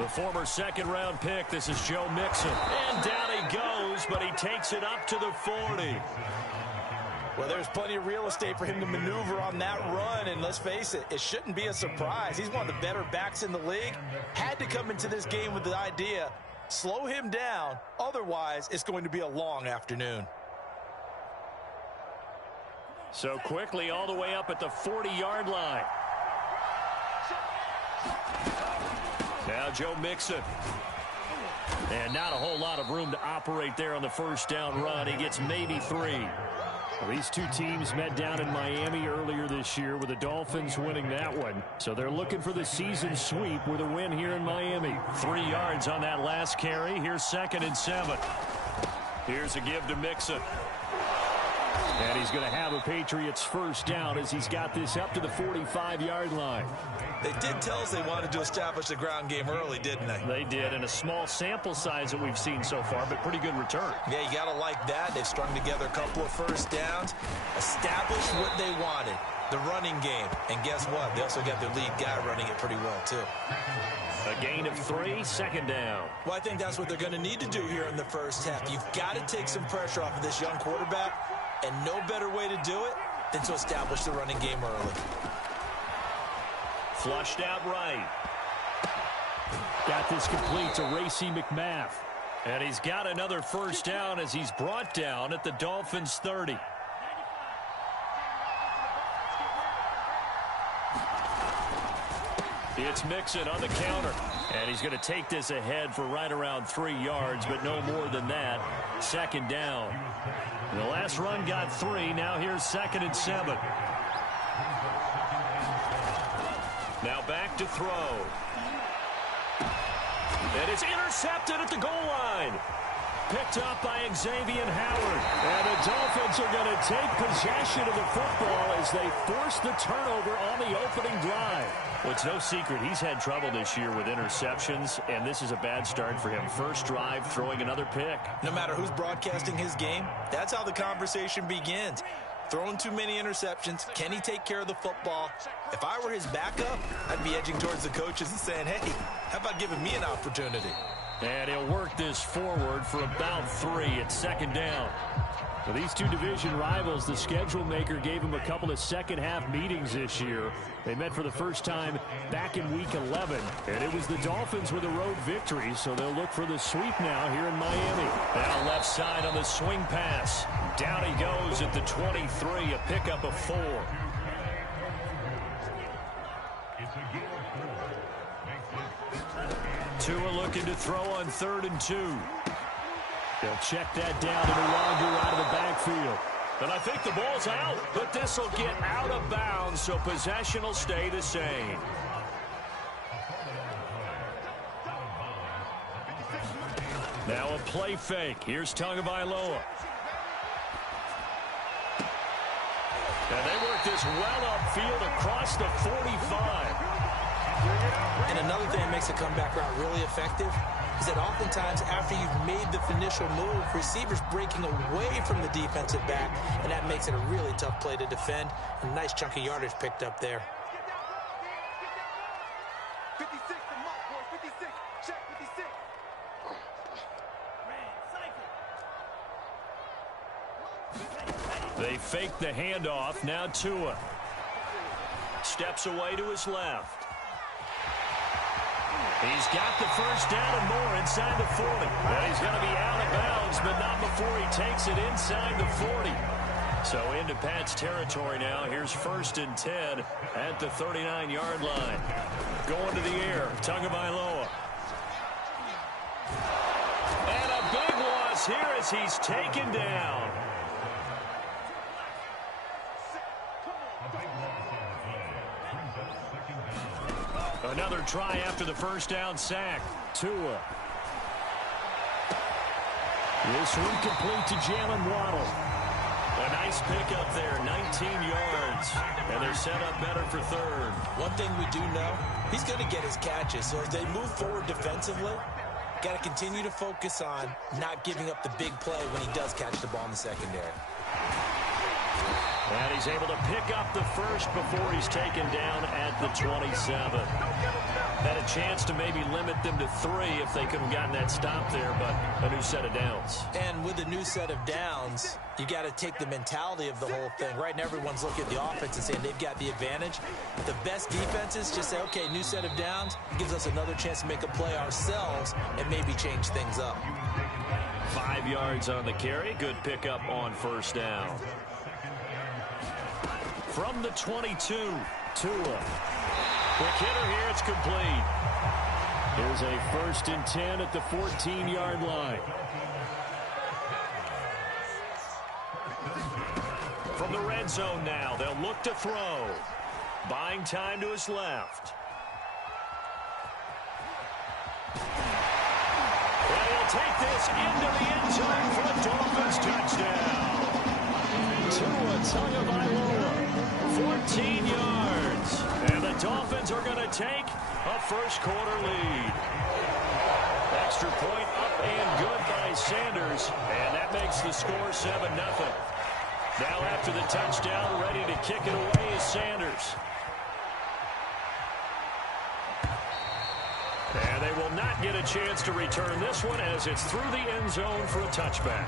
The former second-round pick, this is Joe Mixon. And down he goes, but he takes it up to the 40. Well, there's plenty of real estate for him to maneuver on that run, and let's face it, it shouldn't be a surprise. He's one of the better backs in the league. Had to come into this game with the idea, slow him down, otherwise it's going to be a long afternoon. So quickly all the way up at the 40-yard line. Now Joe Mixon. And not a whole lot of room to operate there on the first down run. He gets maybe 3. Well, these two teams met down in Miami earlier this year with the Dolphins winning that one. So they're looking for the season sweep with a win here in Miami. 3 yards on that last carry. Here's 2nd and 7. Here's a give to Mixon. And he's going to have a Patriots first down as he's got this up to the 45-yard line. They did tell us they wanted to establish the ground game early, didn't they? They did, and a small sample size that we've seen so far, but pretty good return. Yeah, you got to like that. They've strung together a couple of first downs, established what they wanted, the running game. And guess what? They also got their lead guy running it pretty well, too. A gain of 3, 2nd down. Well, I think that's what they're going to need to do here in the first half. You've got to take some pressure off of this young quarterback, and no better way to do it than to establish the running game early. Flushed out right. Got this complete to Racey McMath. And he's got another first down as he's brought down at the Dolphins 30. It's Mixon on the counter. And he's going to take this ahead for right around 3 yards, but no more than that. 2nd down. The last run got 3. Now here's 2nd and 7. Now back to throw. And it's intercepted at the goal line. Picked up by Xavier Howard. And the Dolphins are going to take possession of the football as they force the turnover on the opening drive. Well, it's no secret he's had trouble this year with interceptions, and this is a bad start for him. First drive, throwing another pick. No matter who's broadcasting his game, that's how the conversation begins. Throwing too many interceptions. Can he take care of the football? If I were his backup, I'd be edging towards the coaches and saying, hey, how about giving me an opportunity? And he'll work this forward for about 3 at 2nd down. For these two division rivals, the schedule maker gave them a couple of second-half meetings this year. They met for the first time back in Week 11, and it was the Dolphins with a road victory, so they'll look for the sweep now here in Miami. Now left side on the swing pass. Down he goes at the 23, a pickup of 4. Tua looking to throw on 3rd and 2. They'll check that down to the longer out of the backfield. And I think the ball's out, but this will get out of bounds, so possession will stay the same. Now a play fake. Here's Tagovailoa. And they work this well upfield across the 45. And another thing that makes a comeback route really effective is that oftentimes after you've made the initial move, receivers breaking away from the defensive back, and that makes it a really tough play to defend. A nice chunk of yardage picked up there. 56, the mark, boys, 56, check 56. They fake the handoff. Now Tua steps away to his left. He's got the first down and more inside the 40. Well, he's going to be out of bounds, but not before he takes it inside the 40. So into Pat's territory now. Here's 1st and 10 at the 39-yard line. Going to the air, Tagovailoa. And a big loss here as he's taken down. Another try after the first down sack. Tua. This one complete to Jalen Waddle. A nice pickup there, 19 yards. And they're set up better for 3rd. One thing we do know, he's going to get his catches. So as they move forward defensively, got to continue to focus on not giving up the big play when he does catch the ball in the secondary. And he's able to pick up the first before he's taken down at the 27. Had a chance to maybe limit them to 3 if they could have gotten that stop there, but a new set of downs. And with a new set of downs, you got to take the mentality of the whole thing. Right now, everyone's looking at the offense and saying they've got the advantage. The best defenses just say, okay, new set of downs gives us another chance to make a play ourselves and maybe change things up. 5 yards on the carry. Good pickup on first down. From the 22, Tua. Quick hitter here, it's complete. Here's a 1st and 10 at the 14-yard line. From the red zone now, they'll look to throw. Buying time to his left. And he'll take this into the end zone for a Dolphins touchdown. Tua Tagovailoa, 14 yards. And the Dolphins are going to take a first-quarter lead. Extra point up and good by Sanders. And that makes the score 7-0. Now after the touchdown, ready to kick it away is Sanders. And they will not get a chance to return this one as it's through the end zone for a touchback.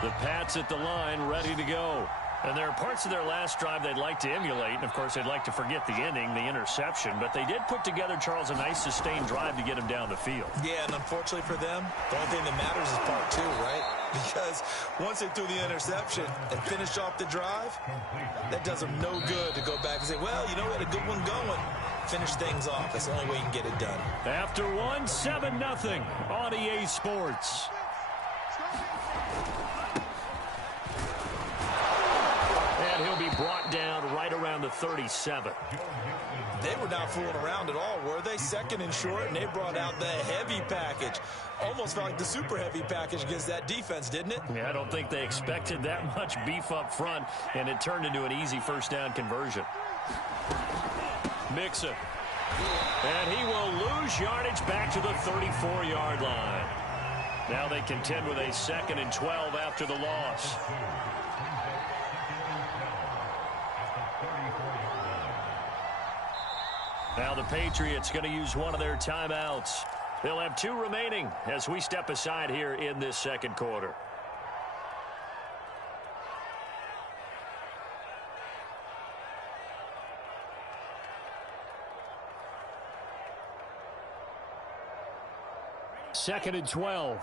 The Pats at the line ready to go. And there are parts of their last drive they'd like to emulate. And, of course, they'd like to forget the ending, the interception. But they did put together, Charles, a nice sustained drive to get him down the field. Yeah, and unfortunately for them, the only thing that matters is part 2, right? Because once they threw the interception and finished off the drive, that does them no good to go back and say, well, you know, we had a good one going. Finish things off. That's the only way you can get it done. After 7-0 on EA Sports. And he'll be brought down right around the 37. They were not fooling around at all, were they? 2nd and short, and they brought out the heavy package. Almost felt like the super heavy package against that defense, didn't it? Yeah, I don't think they expected that much beef up front, and it turned into an easy first down conversion. Mixon. And he will lose yardage back to the 34-yard line. Now they contend with a 2nd and 12 after the loss. Now the Patriots going to use one of their timeouts. They'll have 2 remaining as we step aside here in this second quarter. Second and 12.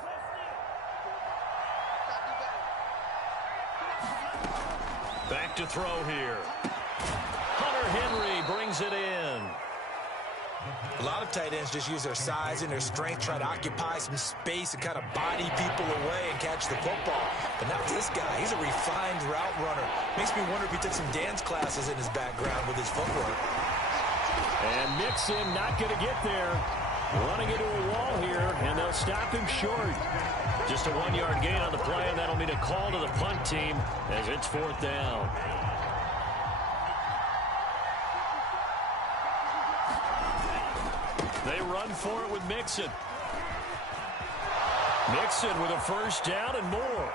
Back to throw here. Hunter Henry brings it in. A lot of tight ends just use their size and their strength, try to occupy some space and kind of body people away and catch the football. But not this guy. He's a refined route runner. Makes me wonder if he took some dance classes in his background with his footwork. And Mixon not going to get there. Running into a wall here, and they'll stop him short. Just a 1-yard gain on the play, and that'll mean a call to the punt team as it's 4th down. They run for it with Mixon. Mixon with a first down and more.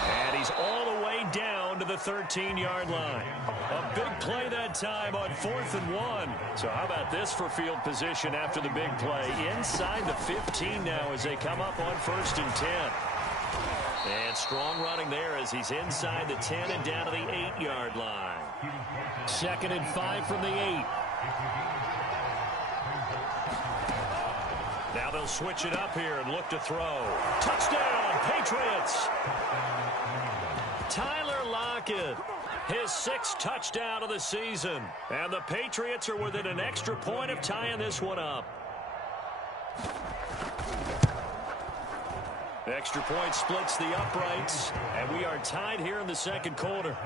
And he's all the way down to the 13-yard line. A big play that time on 4th and 1. So how about this for field position after the big play? Inside the 15 now as they come up on 1st and 10. And strong running there as he's inside the 10 and down to the 8-yard line. 2nd and 5 from the 8. Now they'll switch it up here and look to throw. Touchdown, Patriots! Tyler Lockett, his 6th touchdown of the season. And the Patriots are within an extra point of tying this one up. The extra point splits the uprights, and we are tied here in the second quarter.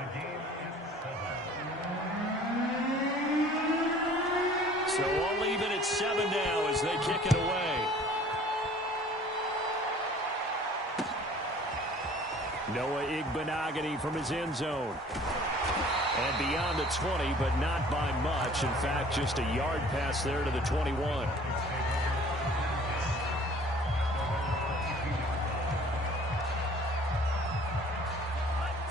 So all even at 7 now as they kick it away. Noah Igbenogany from his end zone. And beyond the 20, but not by much. In fact, just a yard pass there to the 21.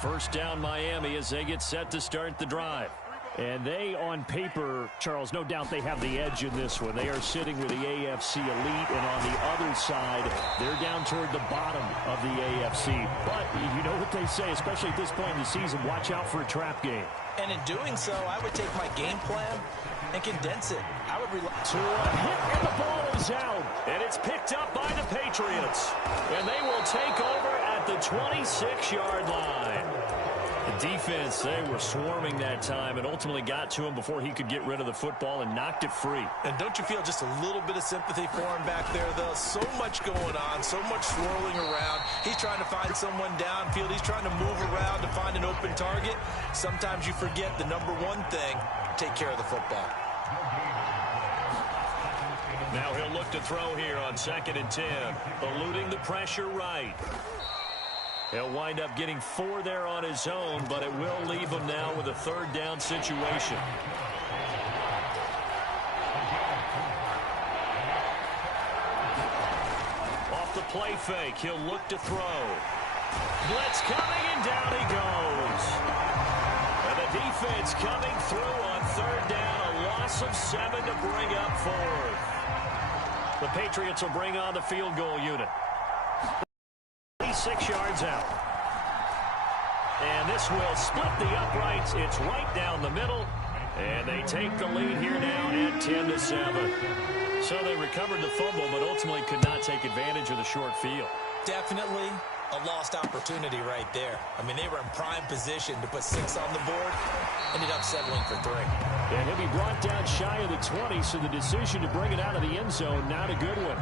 First down Miami as they get set to start the drive. And they, on paper, Charles, no doubt they have the edge in this one. They are sitting with the AFC elite, and on the other side, they're down toward the bottom of the AFC. But you know what they say, especially at this point in the season, watch out for a trap game. And in doing so, I would take my game plan and condense it. I would rely to a hit, and the ball is out. And it's picked up by the Patriots. And they will take over at the 26-yard line. The defense, they were swarming that time and ultimately got to him before he could get rid of the football and knocked it free. And don't you feel just a little bit of sympathy for him back there, though? So much going on, so much swirling around. He's trying to find someone downfield. He's trying to move around to find an open target. Sometimes you forget the number one thing, take care of the football. Now he'll look to throw here on 2nd and 10, eluding the pressure right. He'll wind up getting 4 there on his own, but it will leave him now with a 3rd down situation. Off the play fake, he'll look to throw. Blitz coming, and down he goes. And the defense coming through on 3rd down, a loss of 7 to bring up 4th. The Patriots will bring on the field goal unit. 6 yards out. And this will split the uprights. It's right down the middle. And they take the lead here now at 10-7. So they recovered the fumble, but ultimately could not take advantage of the short field. Definitely a lost opportunity right there. I mean, they were in prime position to put 6 on the board. Ended up settling for 3. And he'll be brought down shy of the 20, so the decision to bring it out of the end zone, not a good one.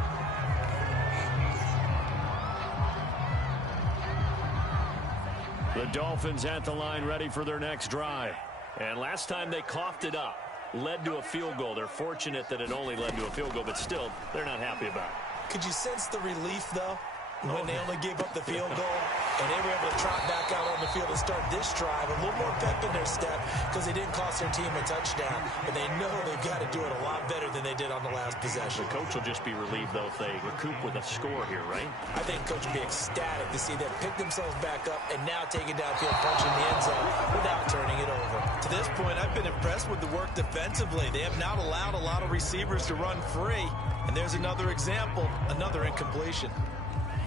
The Dolphins at the line ready for their next drive. And last time they coughed it up, led to a field goal. They're fortunate that it only led to a field goal, but still, they're not happy about it. Could you sense the relief, though, when they only gave up the field goal and they were able to trot back out on the field and start this drive? A little more pep in their step because they didn't cost their team a touchdown. But they know they've got to do it a lot better than they did on the last possession. The coach will just be relieved, though, if they recoup with a score here, right? I think coach will be ecstatic to see them pick themselves back up and now take it downfield, punching the end zone without turning it over. To this point, I've been impressed with the work defensively. They have not allowed a lot of receivers to run free. And there's another example, another incompletion.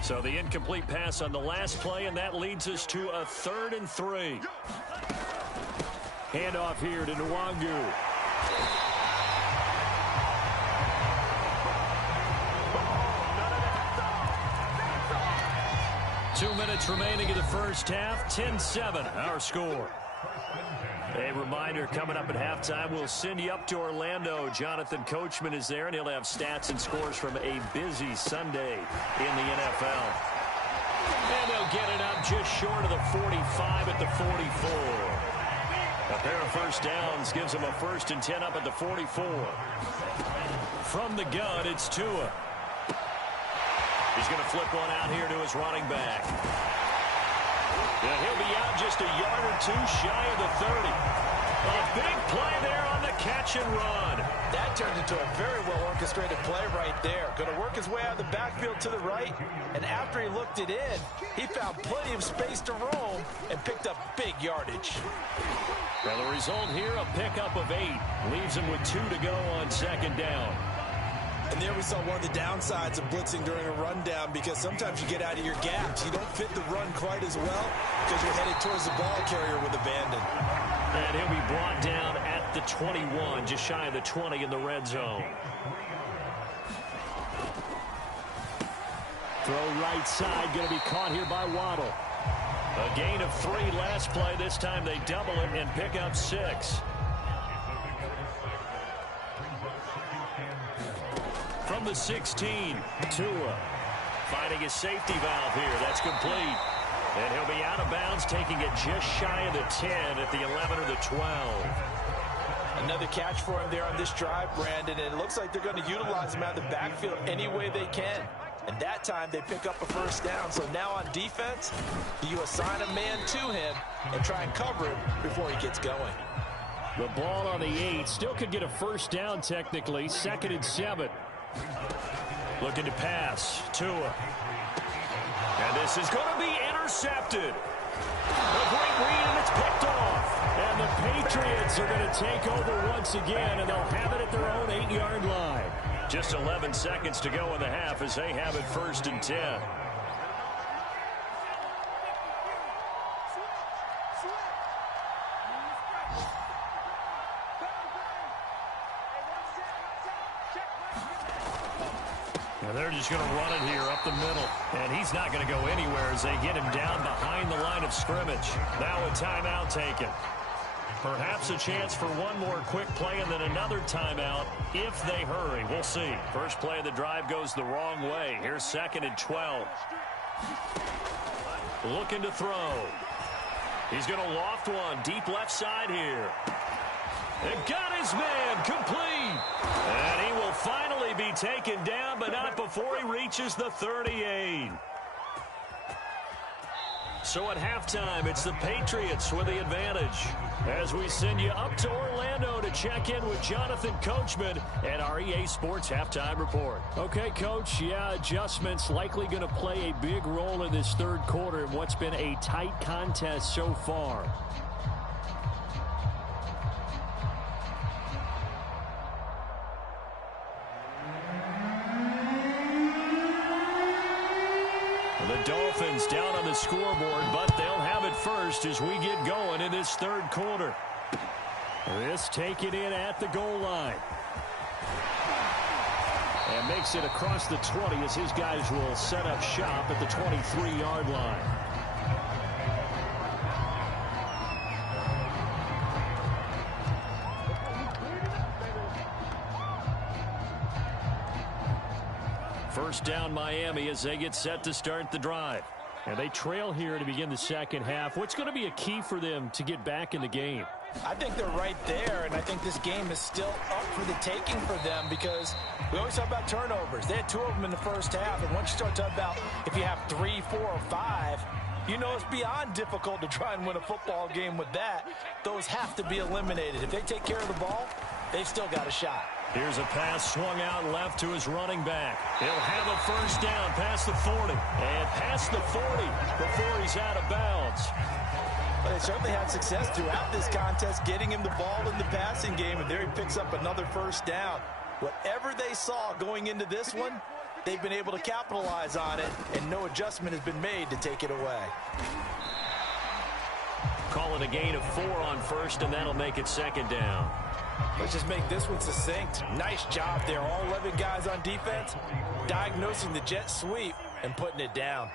So the incomplete pass on the last play, and that leads us to a 3rd and 3. Handoff here to Nwangu. Two minutes remaining in the first half. 10-7, our score. A reminder, coming up at halftime, we'll send you up to Orlando. Jonathan Coachman is there, and he'll have stats and scores from a busy Sunday in the NFL. And they'll get it up just short of the 45 at the 44. A pair of first downs gives them a 1st and 10 up at the 44. From the gun, it's Tua. He's going to flip one out here to his running back. And he'll be out just a yard or 2 shy of the 30. A big play there on the catch and run. That turned into a very well-orchestrated play right there. Going to work his way out of the backfield to the right. And after he looked it in, he found plenty of space to roam and picked up big yardage. Well, the result here, a pickup of 8. Leaves him with 2 to go on 2nd down. And there we saw one of the downsides of blitzing during a rundown, because sometimes you get out of your gaps. You don't fit the run quite as well because you're headed towards the ball carrier with abandon. And he'll be brought down at the 21, just shy of the 20 in the red zone. Throw right side, going to be caught here by Waddle. A gain of 3 last play. This time they double it and pick up 6. From the 16, Tua finding his safety valve here. That's complete. And he'll be out of bounds, taking it just shy of the 10 at the 11 or the 12. Another catch for him there on this drive, Brandon, and it looks like they're going to utilize him out of the backfield any way they can. And that time they pick up a first down. So now on defense, you assign a man to him and try and cover him before he gets going. The ball on the 8. Still could get a first down technically. 2nd and 7. Looking to pass. Tua. And this is going to be intercepted. They'll bring Dolphins are going to take over once again, and they'll have it at their own 8-yard line. Just 11 seconds to go in the half as they have it 1st and 10. And they're just going to run it here up the middle. And he's not going to go anywhere as they get him down behind the line of scrimmage. Now a timeout taken. Perhaps a chance for one more quick play and then another timeout if they hurry. We'll see. First play of the drive goes the wrong way. Here's 2nd and 12. Looking to throw. He's going to loft one deep left side here. And got his man complete. And he will finally be taken down, but not before he reaches the 38. So at halftime, it's the Patriots with the advantage. As we send you up to Orlando to check in with Jonathan Coachman at our EA Sports Halftime Report. Okay, Coach, adjustments likely going to play a big role in this third quarter in what's been a tight contest so far. The Dolphins down on the scoreboard, but they'll have it first as we get going in this third quarter. This taken in at the goal line. And makes it across the 20 as his guys will set up shop at the 23-yard line. First down Miami as they get set to start the drive. And they trail here to begin the second half. What's going to be a key for them to get back in the game? I think they're right there, and I think this game is still up for the taking for them because we always talk about turnovers. They had 2 of them in the first half, and once you start talking about if you have 3, 4, or 5, you know it's beyond difficult to try and win a football game with that. Those have to be eliminated. If they take care of the ball, they've still got a shot. Here's a pass swung out left to his running back. He'll have a first down past the 40. And past the 40 before he's out of bounds. But they certainly had success throughout this contest getting him the ball in the passing game. And there he picks up another first down. Whatever they saw going into this one, they've been able to capitalize on it. And no adjustment has been made to take it away. Call it a gain of 4 on first, and that'll make it second down. Let's just make this one succinct. Nice job there. All 11 guys on defense diagnosing the jet sweep and putting it down.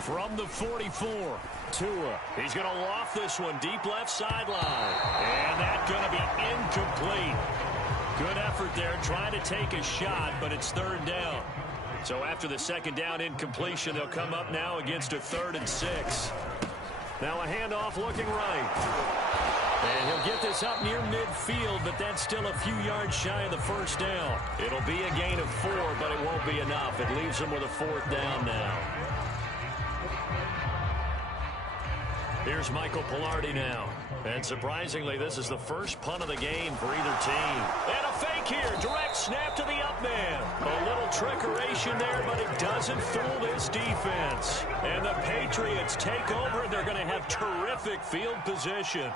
From the 44, Tua. He's going to loft this one deep left sideline. And that's going to be incomplete. Good effort there trying to take a shot, but it's third down. So after the second down incompletion, they'll come up now against a 3rd and 6. Now a handoff looking right. And he'll get this up near midfield, but that's still a few yards shy of the first down. It'll be a gain of 4, but it won't be enough. It leaves them with a 4th down now. Here's Michael Pilardi now. And surprisingly, this is the first punt of the game for either team. And a fake here. Direct snap to the up man. A little trickeration there, but it doesn't fool this defense. And the Patriots take over, and they're going to have terrific field position.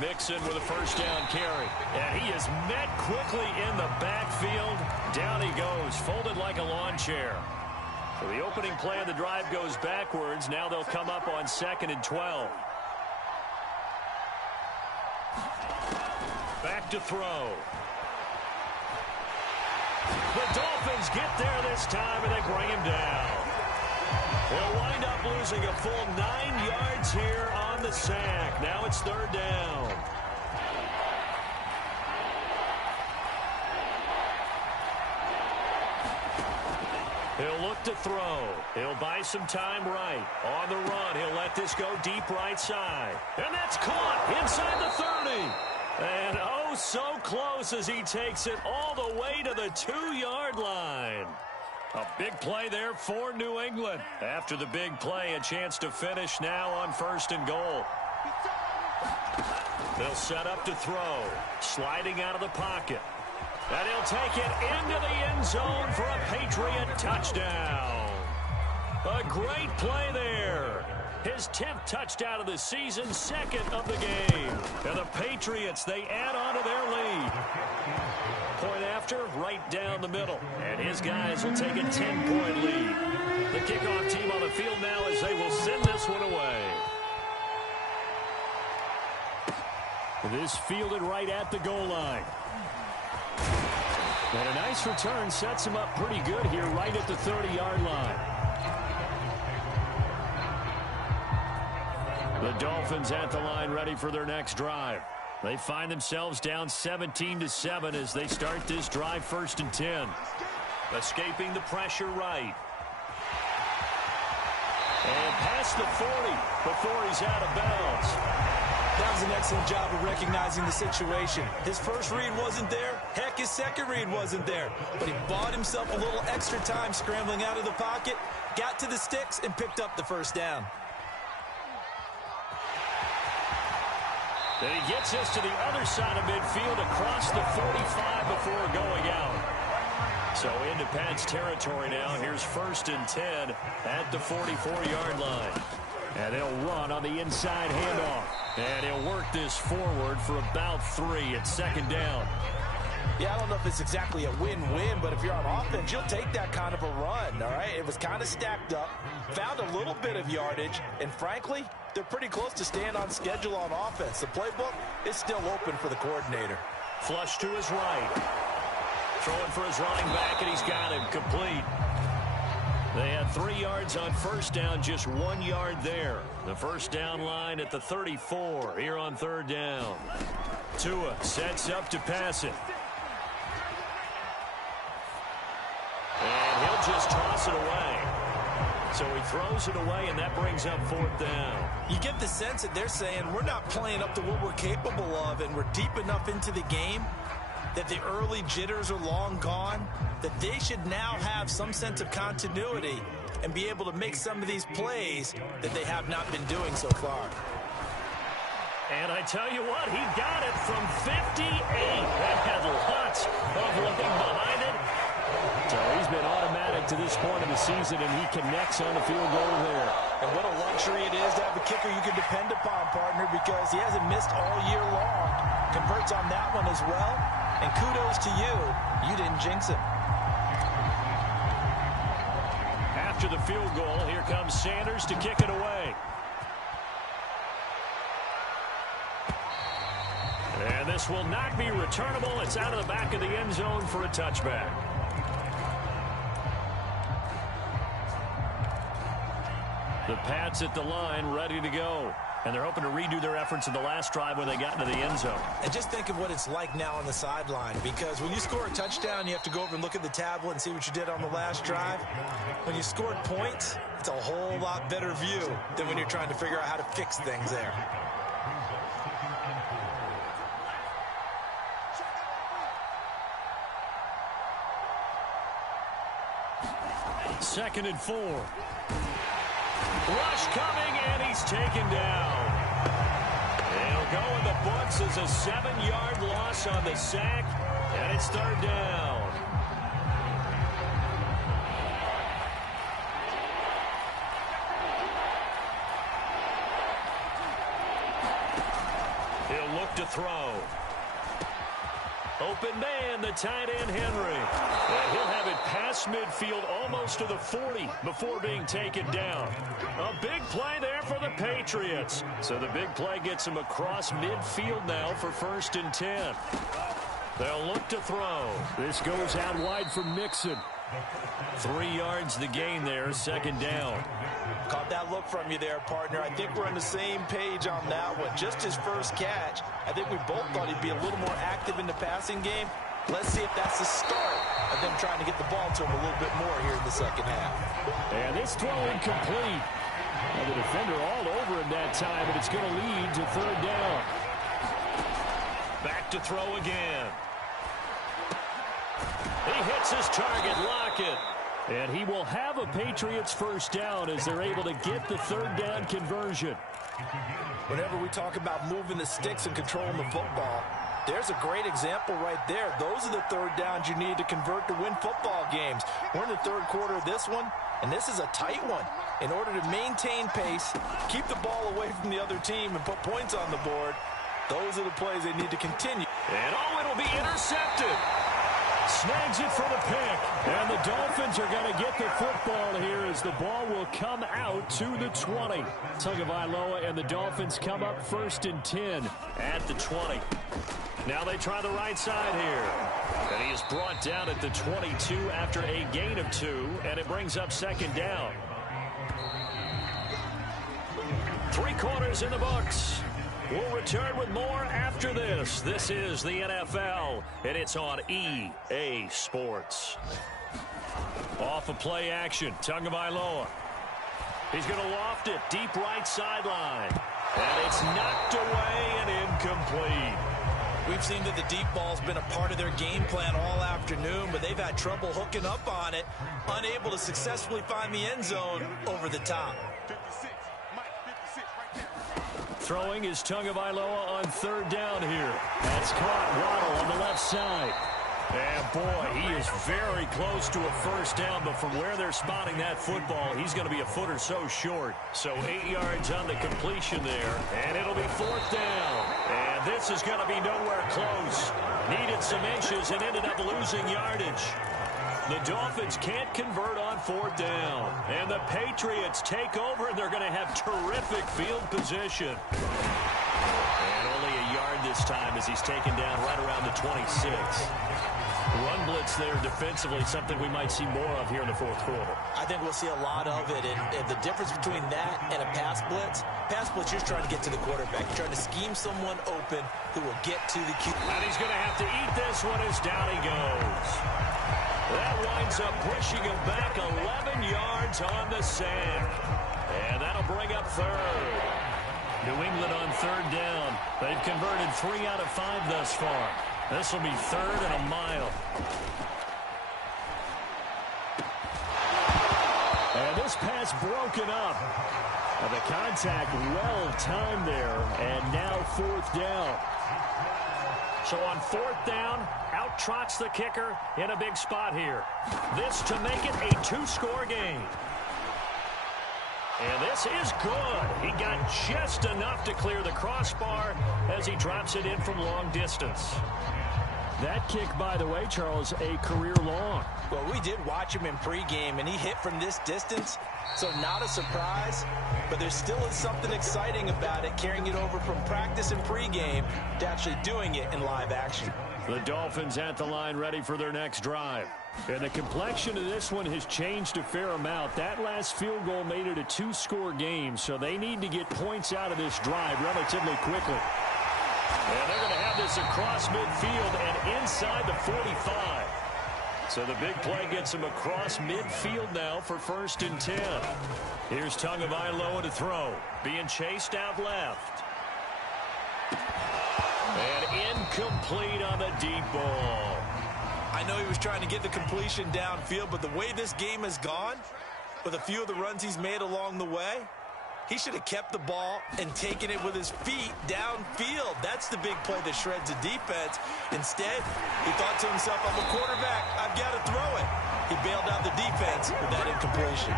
Mixon with a first down carry. And he is met quickly in the backfield. Down he goes, folded like a lawn chair. So the opening play of the drive goes backwards. Now they'll come up on 2nd and 12. Back to throw. The Dolphins get there this time, and they bring him down. They'll wind up losing a full 9 yards here on the sack. Now it's 3rd down. He'll look to throw. He'll buy some time right. On the run, he'll let this go deep right side. And that's caught inside the 30. And oh, so close as he takes it all the way to the 2-yard line. A big play there for New England. After the big play, a chance to finish now on 1st and goal. They'll set up to throw. Sliding out of the pocket. And he'll take it into the end zone for a Patriot touchdown. A great play there. His 10th touchdown of the season, second of the game. And the Patriots, they add on to their lead. Point after, right down the middle. And his guys will take a 10-point lead. The kickoff team on the field now as they will send this one away. This fielded right at the goal line. And a nice return sets him up pretty good here right at the 30-yard line. The Dolphins at the line ready for their next drive. They find themselves down 17-7 as they start this drive 1st and 10. Escaping the pressure right. And past the 40 before he's out of bounds. That was an excellent job of recognizing the situation. His first read wasn't there. Heck, his second read wasn't there. But he bought himself a little extra time scrambling out of the pocket, got to the sticks, and picked up the first down. Then he gets us to the other side of midfield across the 45 before going out. So into Pat's territory now. Here's 1st and 10 at the 44-yard line. And they'll run on the inside handoff. And he'll work this forward for about 3 at 2nd down. Yeah, I don't know if it's exactly a win-win, but if you're on offense, you'll take that kind of a run, all right? It was kind of stacked up, found a little bit of yardage, and frankly, they're pretty close to staying on schedule on offense. The playbook is still open for the coordinator. Flush to his right. Throwing for his running back, and he's got him complete. They had 3 yards on 1st down, just 1 yard there. The 1st down line at the 34 here on 3rd down. Tua sets up to pass it. And he'll just toss it away. So he throws it away, and that brings up 4th down. You get the sense that they're saying we're not playing up to what we're capable of, and we're deep enough into the game that the early jitters are long gone, that they should now have some sense of continuity and be able to make some of these plays that they have not been doing so far. And I tell you what, he got it from 58. That had lots of looking behind it. So he's been automatic to this point of the season, and he connects on the field goal there. And what a luxury it is to have a kicker you can depend upon, partner, because he hasn't missed all year long. Converts on that one as well. And kudos to you. You didn't jinx him. After the field goal, here comes Sanders to kick it away. And this will not be returnable. It's out of the back of the end zone for a touchback. The Pats at the line ready to go. And they're hoping to redo their efforts in the last drive when they got into the end zone. And just think of what it's like now on the sideline, because when you score a touchdown, you have to go over and look at the tablet and see what you did on the last drive. When you scored points, it's a whole lot better view than when you're trying to figure out how to fix things there. Second and 4. Rush coming, and he's taken down. It'll go in the books as a 7-yard loss on the sack, and it's 3rd down. He'll look to throw. Open man, the tight end, Henry. And he'll have it past midfield almost to the 40 before being taken down. A big play there for the Patriots. So the big play gets him across midfield now for 1st and 10. They'll look to throw. This goes out wide for Mixon. 3 yards the gain there, 2nd down. Caught that look from you there, partner. I think we're on the same page on that one. Just his first catch. I think we both thought he'd be a little more active in the passing game. Let's see if that's the start of them trying to get the ball to him a little bit more here in the second half. And this throw incomplete. Well, the defender all over him that time, and it's going to lead to 3rd down. Back to throw again. He hits his target, Lockett. And he will have a Patriots 1st down as they're able to get the 3rd down conversion. Whenever we talk about moving the sticks and controlling the football, There's a great example right there. Those are the third downs you need to convert to win football games. We're in the third quarter of this one, and this is a tight one. In order to maintain pace, keep the ball away from the other team, and put points on the board, those are the plays they need to continue. And it'll be intercepted. Snags it for the pick. And the Dolphins are going to get the football here as the ball will come out to the 20. Tagovailoa and the Dolphins come up 1st and 10 at the 20. Now they try the right side here. And he is brought down at the 22 after a gain of 2, and it brings up 2nd down. 3 quarters in the books. We'll return with more after this. This is the NFL, and it's on EA Sports. Off of play action, Tagovailoa. He's going to loft it, deep right sideline. And it's knocked away and incomplete. We've seen that the deep ball's been a part of their game plan all afternoon, but they've had trouble hooking up on it, unable to successfully find the end zone over the top. 56, Mike, 56, right there. Throwing is Tagovailoa on 3rd down here. That's caught. Waddle on the left side. And boy, he is very close to a 1st down, but from where they're spotting that football, he's going to be a foot or so short. So 8 yards on the completion there, and it'll be 4th down. And this is going to be nowhere close. Needed some inches and ended up losing yardage. The Dolphins can't convert on 4th down. And the Patriots take over, and they're going to have terrific field position. And only a yard this time as he's taken down right around the 26. Run blitz there defensively, something we might see more of here in the 4th quarter. I think we'll see a lot of it. And the difference between that and a pass blitz, you're trying to get to the quarterback. You're trying to scheme someone open who will get to the QB. And he's going to have to eat this one as down he goes. That winds up pushing him back 11 yards on the sack. And that'll bring up 3rd. New England on 3rd down. They've converted 3 out of 5 thus far. This will be 3rd and a mile. And this pass broken up. And the contact well timed there. And now 4th down. So on 4th down, out trots the kicker in a big spot here. This to make it a 2-score game. And this is good. He got just enough to clear the crossbar as he drops it in from long distance. That kick, by the way, Charles, a career long. Well, we did watch him in pregame, and he hit from this distance, so not a surprise. But there still is something exciting about it, carrying it over from practice and pregame to actually doing it in live action. The Dolphins at the line ready for their next drive. And the complexion of this one has changed a fair amount. That last field goal made it a 2-score game, so they need to get points out of this drive relatively quickly. And they're going to have this across midfield and inside the 45. So the big play gets him across midfield now for 1st and 10. Here's Tagovailoa to throw. Being chased out left. And incomplete on the deep ball. I know he was trying to get the completion downfield, but the way this game has gone, with a few of the runs he's made along the way, he should have kept the ball and taken it with his feet downfield. That's the big play that shreds the defense. Instead, he thought to himself, I'm a quarterback, I've got to throw it. He bailed out the defense with that incompletion.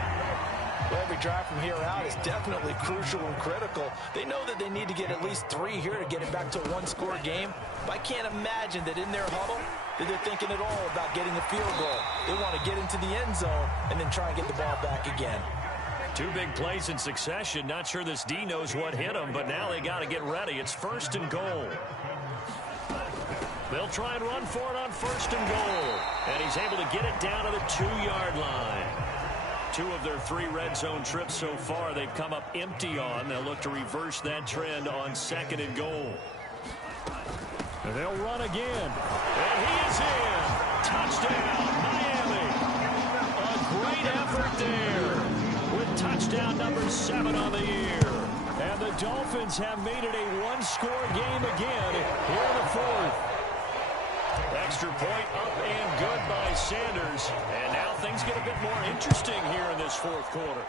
Well, every drive from here out is definitely crucial and critical. They know that they need to get at least 3 here to get it back to a 1-score game. But I can't imagine that in their huddle that they're thinking at all about getting a field goal. They want to get into the end zone and then try and get the ball back again. 2 big plays in succession. Not sure this D knows what hit him, but now they got to get ready. It's 1st and goal. They'll try and run for it on 1st and goal. And he's able to get it down to the 2-yard line. 2 of their 3 red zone trips so far they've come up empty on. They'll look to reverse that trend on 2nd and goal. And they'll run again. And he is in. Touchdown, Miami. A great effort there with touchdown number 7 on the year. And the Dolphins have made it a 1-score game again here in the 4th. Extra point up and good by Sanders. And now things get a bit more interesting here in this 4th quarter.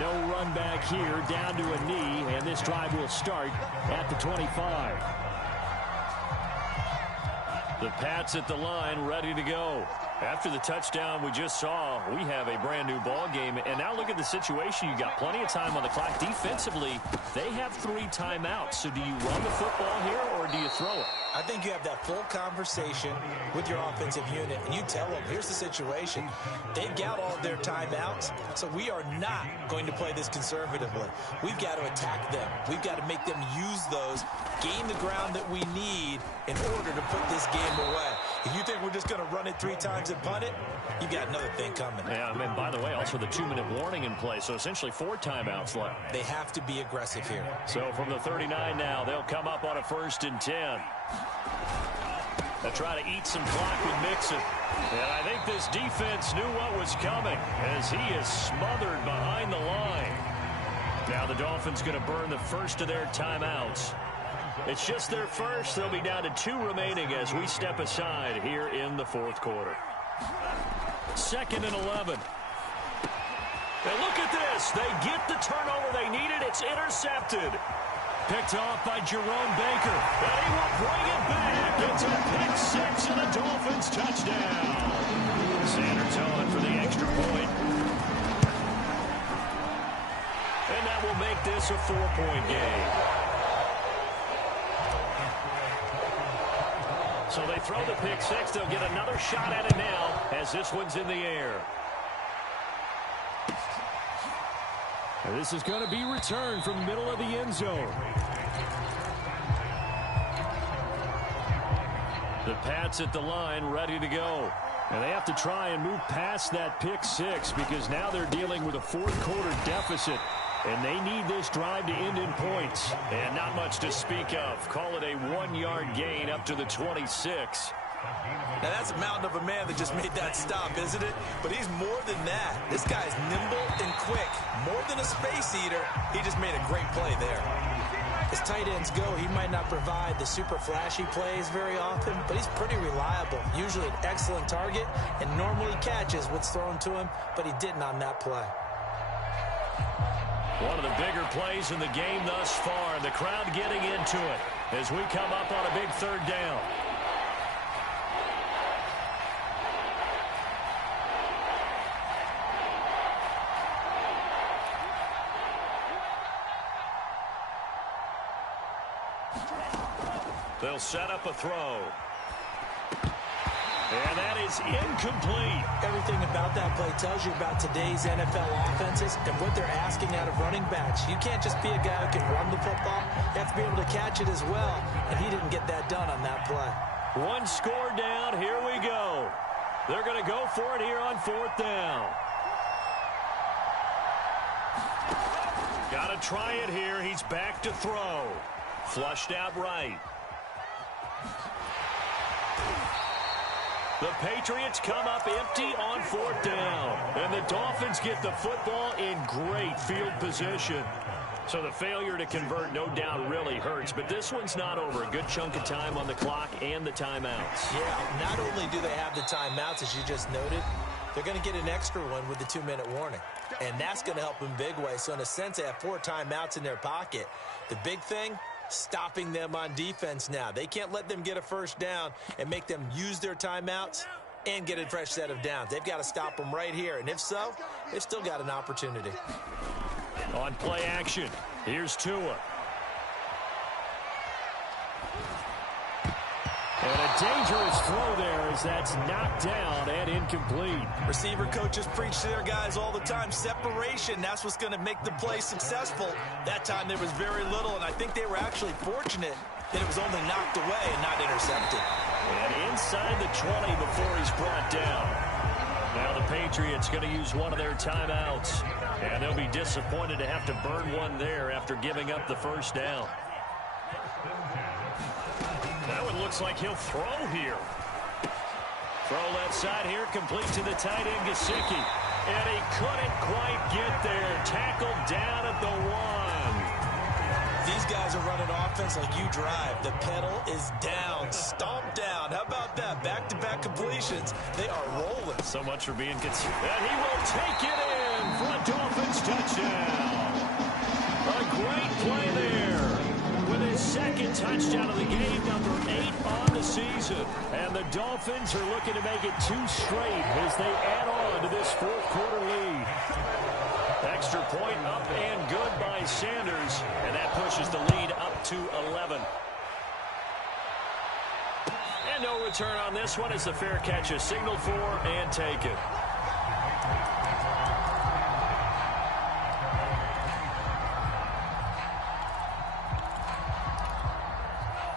No run back here, down to a knee, and this drive will start at the 25. The Pats at the line, ready to go. After the touchdown we just saw, we have a brand new ball game. And now look at the situation. You got plenty of time on the clock. Defensively, they have 3 timeouts. So do you run the football here or do you throw it? I think you have that full conversation with your offensive unit, and you tell them, here's the situation. They've got all their timeouts, so we are not going to play this conservatively. We've got to attack them. We've got to make them use those, gain the ground that we need in order to put this game away. If you think we're just going to run it 3 times and punt it, you've got another thing coming. Yeah, and by the way, also the 2-minute warning in play, so essentially 4 timeouts left. They have to be aggressive here. So from the 39 now, they'll come up on a 1st and 10. They'll try to eat some clock with Mixon. And I think this defense knew what was coming as he is smothered behind the line. Now the Dolphins going to burn the first of their timeouts. It's just their first. They'll be down to 2 remaining as we step aside here in the 4th quarter. 2nd and 11. And look at this. They get the turnover they needed. It's intercepted. Picked off by Jerome Baker. And he will bring it back. It's a pick 6 and a Dolphins touchdown. Sanders on for the extra point. And that will make this a 4-point game. So they throw the pick 6. They'll get another shot at it now as this one's in the air. And this is going to be returned from the middle of the end zone. The Pats at the line, ready to go. And they have to try and move past that pick 6 because now they're dealing with a 4th quarter deficit. And they need this drive to end in points. And not much to speak of. Call it a 1-yard gain up to the 26. Now that's a mountain of a man that just made that stop, isn't it? But he's more than that. This guy's nimble and quick. More than a space eater, he just made a great play there. As tight ends go, he might not provide the super flashy plays very often, but he's pretty reliable. Usually an excellent target and normally catches what's thrown to him, but he didn't on that play. One of the bigger plays in the game thus far. The crowd getting into it as we come up on a big 3rd down. They'll set up a throw. And that is incomplete. Everything about that play tells you about today's NFL offenses and what they're asking out of running backs. You can't just be a guy who can run the football. You have to be able to catch it as well, and he didn't get that done on that play. 1 score down. Here we go. They're going to go for it here on 4th down. Got to try it here. He's back to throw. Flushed out right. The Patriots come up empty on 4th down. And the Dolphins get the football in great field position. So the failure to convert, no doubt, really hurts. But this one's not over. A good chunk of time on the clock and the timeouts. Yeah, not only do they have the timeouts, as you just noted, they're going to get an extra one with the 2-minute warning. And that's going to help in big way. So in a sense, they have 4 timeouts in their pocket. The big thing, stopping them on defense now. They can't let them get a 1st down and make them use their timeouts and get a fresh set of downs. They've got to stop them right here. And if so, they've still got an opportunity. On play action, here's Tua. And a dangerous throw there as that's knocked down and incomplete. Receiver coaches preach to their guys all the time. Separation, that's what's going to make the play successful. That time there was very little, and I think they were actually fortunate that it was only knocked away and not intercepted. And inside the 20 before he's brought down. Now the Patriots going to use one of their timeouts. And they'll be disappointed to have to burn one there after giving up the 1st down. That one looks like he'll throw here. Throw left side here, complete to the tight end, Gesicki. And he couldn't quite get there. Tackled down at the 1. These guys are running offense like you drive. The pedal is down, stomped down. How about that? Back-to-back completion. congratulations. They are rolling. So much for being considered. And he will take it in for a Dolphins touchdown. A great play there. With his second touchdown of the game, number 8 on the season. And the Dolphins are looking to make it 2 straight as they add on to this fourth-quarter lead. Extra point up and good by Sanders. And that pushes the lead up to 11. And no return on this one as the fair catch is signaled for and taken.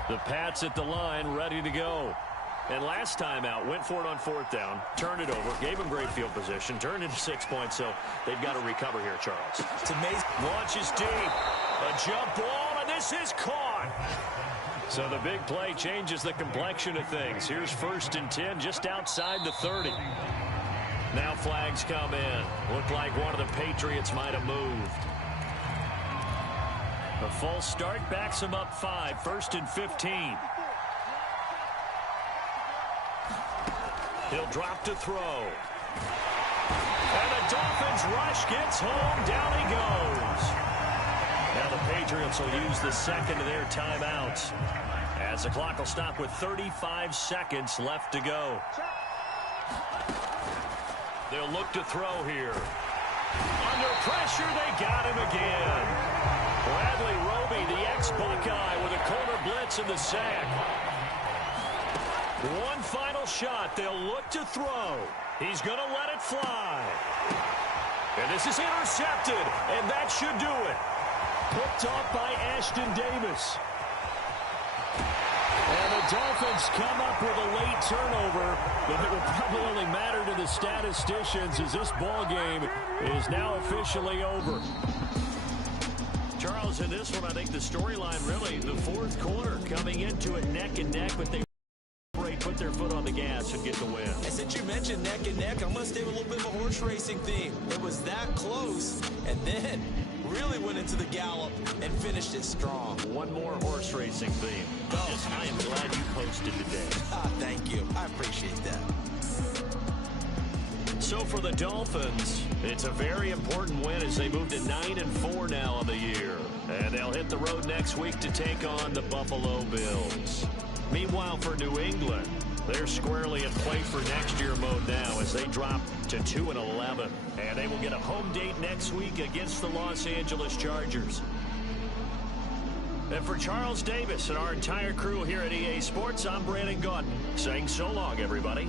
The Pats at the line, ready to go. And last time out, went for it on 4th down, turned it over, gave them great field position, turned into 6 points, so they've got to recover here, Charles. It's amazing. Launches deep. A jump ball, and this is caught. So the big play changes the complexion of things. Here's 1st and 10 just outside the 30. Now flags come in. Looked like one of the Patriots might have moved. A false start backs him up 5. 1st and 15. He'll drop to throw. And the Dolphins rush gets home. Down he goes. Now the Patriots will use the second of their timeouts as the clock will stop with 35 seconds left to go. They'll look to throw here. Under pressure, they got him again. Bradley Roby, the ex-Buckeye, with a corner blitz in the sack. One final shot. They'll look to throw. He's going to let it fly. And this is intercepted, and that should do it. Picked off by Ashton Davis. And the Dolphins come up with a late turnover, but it will probably only matter to the statisticians as this ball game is now officially over. Charles, in this one, I think the storyline really, the 4th quarter, coming into it neck and neck, but they put their foot on the gas and get the win. And since you mentioned neck and neck, I'm going to stay with a little bit of a horse racing theme. It was that close, and then really went into the gallop and finished it strong. One more horse racing theme. Oh. I am glad you posted today. Thank you. I appreciate that. So for the Dolphins, it's a very important win as they move to 9-4 now on the year. And they'll hit the road next week to take on the Buffalo Bills. Meanwhile, for New England, they're squarely in play for next year mode now as they drop to 2-11. And they will get a home date next week against the Los Angeles Chargers. And for Charles Davis and our entire crew here at EA Sports, I'm Brandon Gaudin saying so long, everybody.